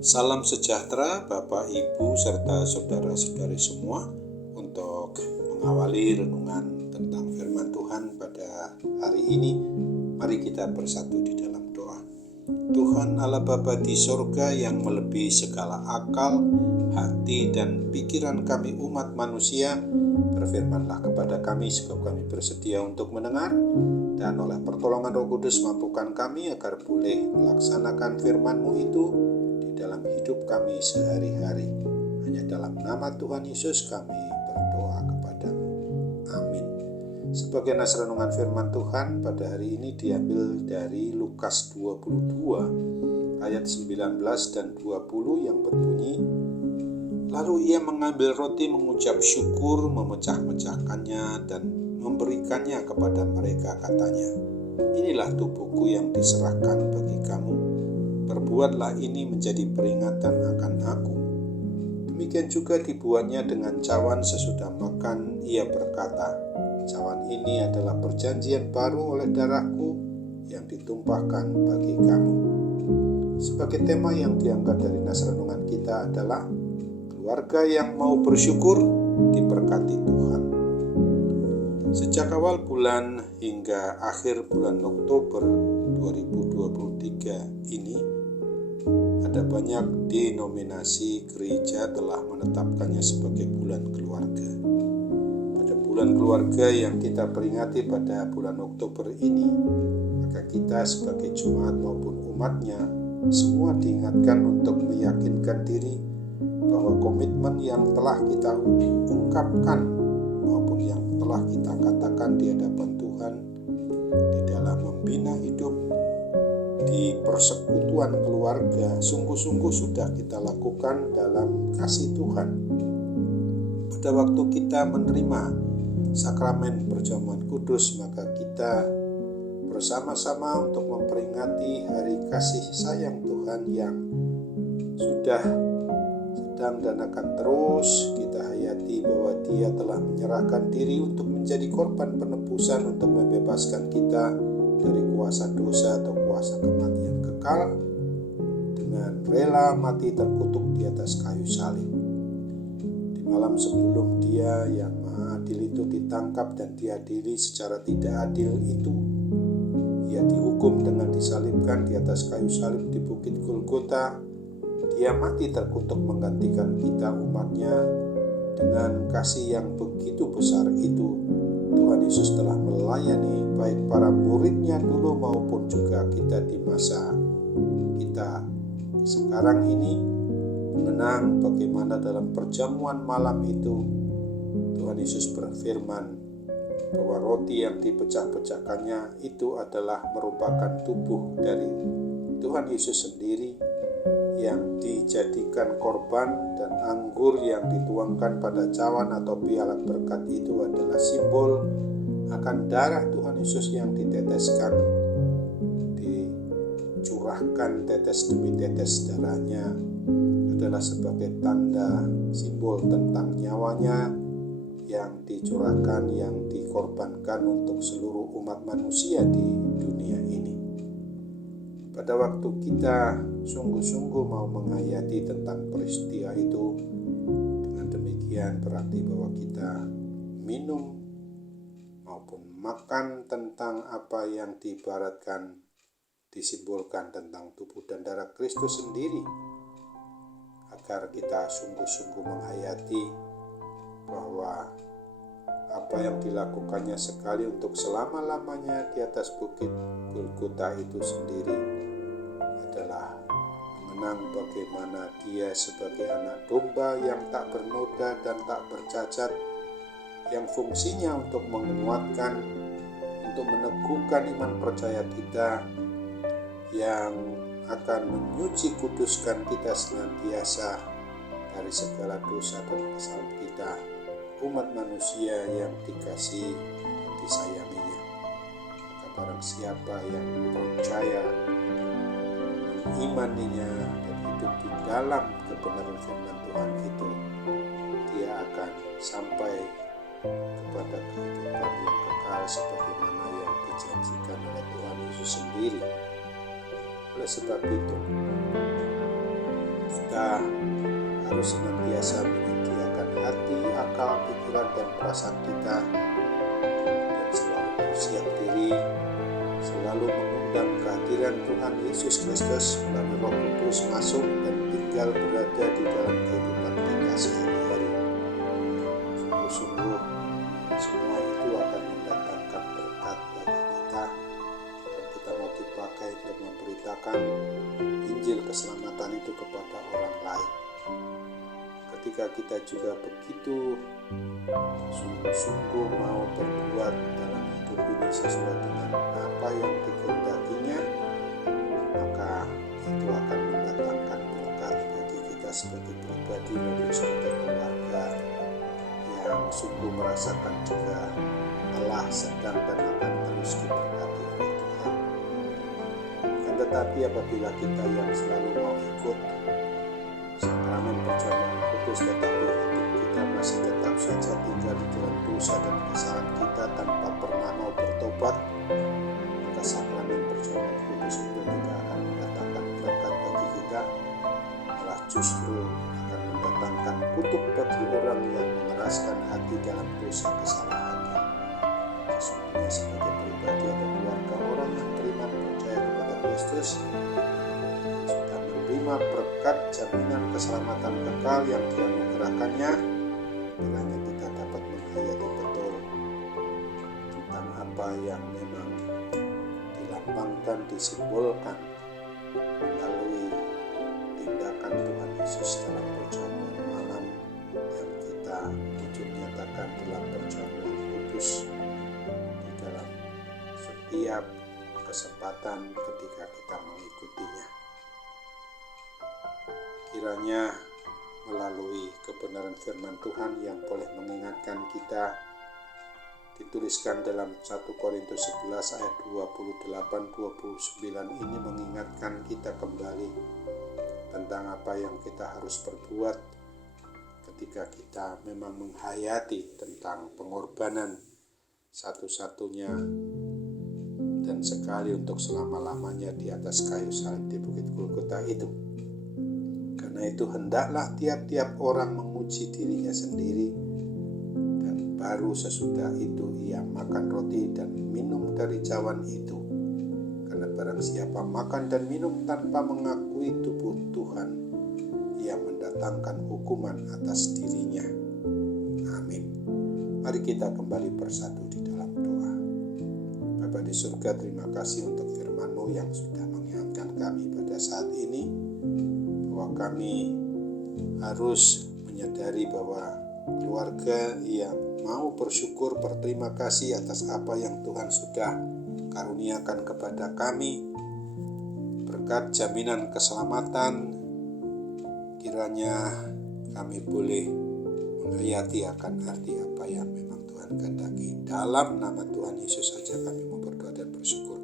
Salam sejahtera Bapak, Ibu, serta saudara-saudari semua. Untuk mengawali renungan tentang firman Tuhan pada hari ini, mari kita bersatu di dalam doa. Tuhan Allah Bapa di sorga yang melebihi segala akal, hati, dan pikiran kami umat manusia, berfirmanlah kepada kami sebab kami bersedia untuk mendengar, dan oleh pertolongan Roh Kudus mampukan kami agar boleh melaksanakan firman-Mu itu dalam hidup kami sehari-hari. Hanya dalam nama Tuhan Yesus kami berdoa kepada-Mu. Amin. Sebagai nas renungan firman Tuhan pada hari ini diambil dari Lukas 22 ayat 19 dan 20 yang berbunyi, lalu ia mengambil roti, mengucap syukur, memecah-mecahkannya dan memberikannya kepada mereka, katanya, inilah tubuhku yang diserahkan bagi kamu. Perbuatlah ini menjadi peringatan akan aku. Demikian juga dibuatnya dengan cawan sesudah makan. Ia berkata, cawan ini adalah perjanjian baru oleh darahku yang ditumpahkan bagi kamu. Sebagai tema yang diangkat dari nas renungan kita adalah keluarga yang mau bersyukur diberkati Tuhan. Sejak awal bulan hingga akhir bulan Oktober 2023 ini, ada banyak denominasi gereja telah menetapkannya sebagai bulan keluarga. Pada bulan keluarga yang kita peringati pada bulan Oktober ini, maka kita sebagai jemaat maupun umatnya semua diingatkan untuk meyakinkan diri bahwa komitmen yang telah kita ungkapkan maupun yang telah kita katakan di hadapan Tuhan di dalam membina hidup di persekutuan keluarga sungguh-sungguh sudah kita lakukan dalam kasih Tuhan. Pada waktu kita menerima sakramen perjamuan kudus, maka kita bersama-sama untuk memperingati hari kasih sayang Tuhan yang sudah sedang dan akan terus kita hayati, bahwa Dia telah menyerahkan diri untuk menjadi korban penebusan untuk membebaskan kita dari kuasa dosa atau kuasa kematian kekal dengan rela mati terkutuk di atas kayu salib. Di malam sebelum Dia yang Maha Adil itu ditangkap dan diadili secara tidak adil itu, Ia dihukum dengan disalibkan di atas kayu salib di Bukit Golgota. Dia mati terkutuk menggantikan kita umatnya. Dengan kasih yang begitu besar itu, Tuhan Yesus telah melayani baik para muridnya dulu maupun juga kita di masa kita sekarang ini, mengenang bagaimana dalam perjamuan malam itu Tuhan Yesus berfirman bahwa roti yang dipecah-pecahkannya itu adalah merupakan tubuh dari Tuhan Yesus sendiri yang dijadikan korban, dan anggur yang dituangkan pada cawan atau piala berkat itu adalah simbol akan darah Tuhan Yesus yang diteteskan, dicurahkan tetes demi tetes darahnya adalah sebagai tanda simbol tentang nyawanya yang dicurahkan, yang dikorbankan untuk seluruh umat manusia di dunia ini. Pada waktu kita sungguh-sungguh mau menghayati tentang peristiwa itu, dengan demikian berarti bahwa kita minum maupun makan tentang apa yang diibaratkan, disimbolkan tentang tubuh dan darah Kristus sendiri, agar kita sungguh-sungguh menghayati bahwa apa yang dilakukannya sekali untuk selama-lamanya di atas Bukit Golgota itu sendiri adalah mengenang bagaimana Dia sebagai anak domba yang tak bernoda dan tak bercacat, yang fungsinya untuk menguatkan, untuk meneguhkan iman percaya kita, yang akan menyuci kuduskan kita senantiasa dari segala dosa dan kesalahan kita, umat manusia yang dikasihi dan disayanginya. Maka barang siapa yang percaya, imaninya dan hidup di dalam kebenaran firman Tuhan itu, dia akan sampai kepada kepada kehidupan yang kekal sebagaimana yang dijanjikan oleh Tuhan Yesus sendiri. Oleh sebab itu, kita harus senantiasa menyediakan hati, akal, pikiran, dan perasaan kita, dan selalu bersiap diri, selalu mengundang kehadiran Tuhan Yesus Kristus melalui Roh Kudus masuk dan tinggal berada di dalam kehidupan kita sehari-hari. Sungguh-sungguh semua itu akan mendatangkan berkat bagi kita, dan kita mau dipakai untuk memberitakan Injil keselamatan itu kepada orang lain. Ketika kita juga begitu sungguh-sungguh mau berbuat dalam hidup ini sesuai dengan apa yang dikehendakinya, maka itu akan mendatangkan berkat bagi kita sebagai pribadi maupun sebagai keluarga yang sungguh merasakan juga Allah sedang dan akan terus diberkati oleh Tuhan. Akan tetapi apabila kita yang selalu mau ikut sakramen perjamuan kudus, tetapi hidup kita masih tetap saja tinggal di dalam dosa dan kesalahan kita tanpa pernah mau bertobat, maka sakramen perjamuan kudus itu tidak akan mendatangkan berkat bagi kita, malah justru akan mendatangkan kutuk bagi orang yang mengeraskan hati dalam dosa kesalahannya. Sesungguhnya sebagai pribadi atau keluarga orang yang beriman percaya kepada Kristus, sudah menerima berkat jaminan keselamatan kekal yang dianugerahkannya, kiranya kita dapat menghayati betul tentang apa yang memang dilambangkan, disimbolkan melalui tindakan Tuhan Yesus dalam perjamuan malam yang kita wujud nyatakan dalam perjamuan kudus di dalam setiap kesempatan ketika kita mengikutinya. Kiranya melalui kebenaran firman Tuhan yang boleh mengingatkan kita, dituliskan dalam 1 Korintus 11 ayat 28-29 ini mengingatkan kita kembali tentang apa yang kita harus perbuat ketika kita memang menghayati tentang pengorbanan satu-satunya dan sekali untuk selama-lamanya di atas kayu salib di Bukit Golgota itu. Karena itu hendaklah tiap-tiap orang menguji dirinya sendiri, dan baru sesudah itu ia makan roti dan minum dari cawan itu. Karena barang siapa makan dan minum tanpa mengakui tubuh Tuhan, ia mendatangkan hukuman atas dirinya. Amin. Mari kita kembali bersatu di dalam doa. Bapa di surga, terima kasih untuk firman-Mu yang sudah mengingatkan kami pada saat ini, bahwa kami harus menyadari bahwa keluarga yang mau bersyukur, berterima kasih atas apa yang Tuhan sudah karuniakan kepada kami, berkat jaminan keselamatan, kiranya kami boleh menghayati akan arti apa yang memang Tuhan kehendaki. Dalam nama Tuhan Yesus saja kami mau berdoa dan bersyukur.